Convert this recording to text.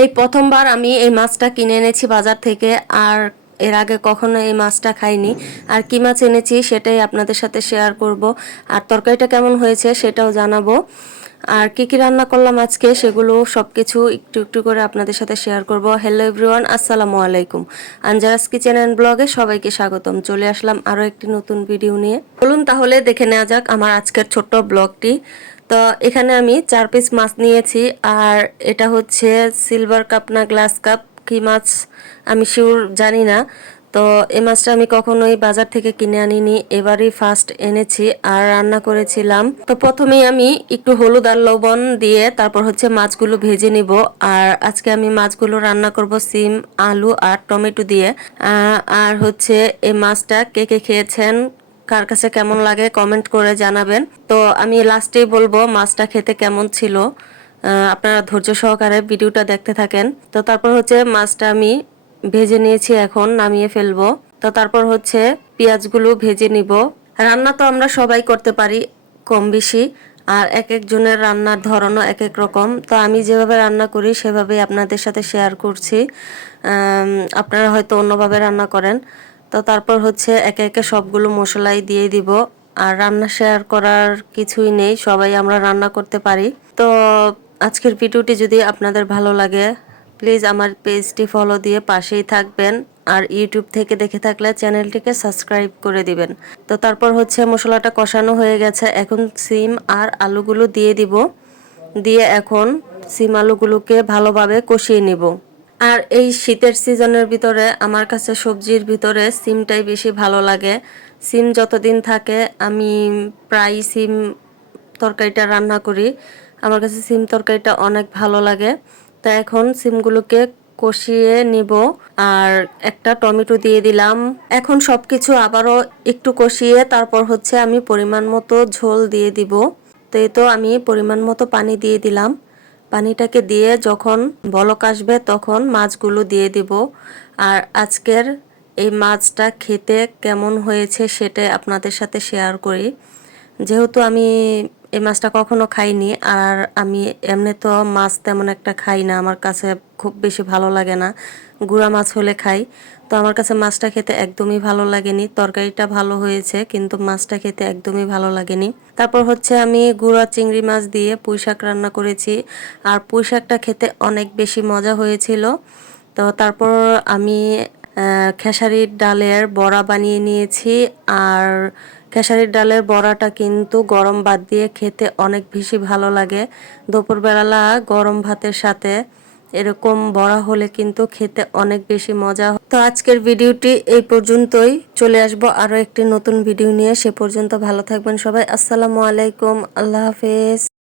এই প্রথমবার আমি এই মাছটা কিনে এনেছি বাজার থেকে, আর এর আগে কখনো এই মাছটা খাইনি। আর কি মাছ এনেছি সেটাই আপনাদের সাথে শেয়ার করব। আর তরকারিটা কেমন হয়েছে সেটাও জানাব। আর কি কি রান্না করলাম আজকে সেগুলো সব কিছু একটু একটু করে আপনাদের সাথে শেয়ার করব। হ্যালো এভরিওয়ান আসসালামু আলাইকুম। আনজারাস কিচেন অ্যান্ড ব্লগে সবাইকে স্বাগতম। চলে আসলাম আরও একটি নতুন ভিডিও নিয়ে। বলুন তাহলে দেখে নেওয়া যাক আমার আজকের ছোট্ট ব্লগটি। তো এখানে আমি চার পিস মাছ নিয়েছি আর এটা হচ্ছে সিলভার কাপ না গ্লাস কাপ কি মাছ আমি শিওর জানি না। তো এই মাছটা আমি কখনোই বাজার থেকে কিনে আনিনি, এবারই ফার্স্ট এনেছি আর রান্না করেছিলাম। তো প্রথমেই আমি একটু হলুদ আর লবণ দিয়ে তারপর হচ্ছে মাছগুলো ভেজে নিব আর আজকে আমি মাছগুলো রান্না করব সিম, আলু আর টমেটো দিয়ে। আর হচ্ছে এই মাছটা কে কে খেয়েছেন কার কাছে কেমন লাগে কমেন্ট করে জানাবেন। তো আমি লাস্টেই বলব, মাছটা খেতে কেমন ছিল আপনারা ধৈর্য সহকারে ভিডিওটা দেখতে থাকেন। তো তারপর হচ্ছে মাছটা আমি ভেজে নিয়েছি এখন, নামিয়ে ফেলব। তো তারপর হচ্ছে পেঁয়াজগুলো ভেজে নিব। রান্না তো আমরা সবাই করতে পারি কম বেশি, আর এক একজনের রান্নার ধরনও এক এক রকম। তো আমি যেভাবে রান্না করি, সেভাবেই আপনাদের সাথে শেয়ার করছি। আপনারা হয়তো অন্যভাবে রান্না করেন। তো তারপর হচ্ছে একে একে সবগুলো মশলাই দিয়ে দিব। আর রান্না শেয়ার করার কিছুই নেই, সবাই আমরা রান্না করতে পারি। তো আজকের ভিডিওটি যদি আপনাদের ভালো লাগে প্লিজ আমার পেজটি ফলো দিয়ে পাশেই থাকবেন। আর ইউটিউব থেকে দেখে থাকলে চ্যানেলটিকে সাবস্ক্রাইব করে দিবেন। তো তারপর হচ্ছে মশলাটা কষানো হয়ে গেছে। এখন সিম আর আলুগুলো দিয়ে দিব। দিয়ে এখন সিম আলুগুলোকে ভালোভাবে কষিয়ে নিব। আর এই শীতের সিজনের ভিতরে আমার কাছে সবজির ভিতরে সিমটাই বেশি ভালো লাগে। সিম যতদিন থাকে, আমি প্রায় সিম তরকারিটা রান্না করি। আমার কাছে সিম তরকারিটা অনেক ভালো লাগে। তা এখন সিমগুলোকে কষিয়ে নিব আর একটা টমেটো দিয়ে দিলাম। এখন সব কিছু আবারও একটু কষিয়ে তারপর হচ্ছে আমি পরিমাণ মতো ঝোল দিয়ে দিব। তো এই তো আমি পরিমাণ মতো পানি দিয়ে দিলাম। পানিটাকে দিয়ে যখন বলক আসবে, তখন মাছগুলো দিয়ে দিব। আর আজকের এই মাছটা খেতে কেমন হয়েছে সেটা আপনাদের সাথে শেয়ার করি। যেহেতু আমি এই মাছটা কখনো খাইনি। আর আমি এমনি তো মাছ তেমন একটা খাই না, আমার কাছে খুব বেশি ভালো লাগে না। গুঁড়া মাছ হলে খাই। তো আমার কাছে মাছটা খেতে একদমই ভালো লাগেনি। তরকারিটা ভালো হয়েছে, কিন্তু মাছটা খেতে একদমই ভালো লাগেনি। তারপর হচ্ছে আমি গুঁড়া চিংড়ি মাছ দিয়ে পুঁই শাক রান্না করেছি। আর পুঁই শাকটা খেতে অনেক বেশি মজা হয়েছিল। তো তারপর আমি খেসারির ডালের বড়া বানিয়ে নিয়েছি। আর খেসারির ডালের বড়াটা কিন্তু গরম ভাত দিয়ে খেতে অনেক বেশি ভালো লাগে। দুপুরবেলা গরম ভাতের সাথে এরকম বড়া হলে কিন্তু খেতে অনেক বেশি মজা হয়। তো আজকের ভিডিওটি এই পর্যন্তই। চলে আসব আরও একটি নতুন ভিডিও নিয়ে। সে পর্যন্ত ভালো থাকবেন সবাই। আসসালামু আলাইকুম। আল্লাহ হাফেজ।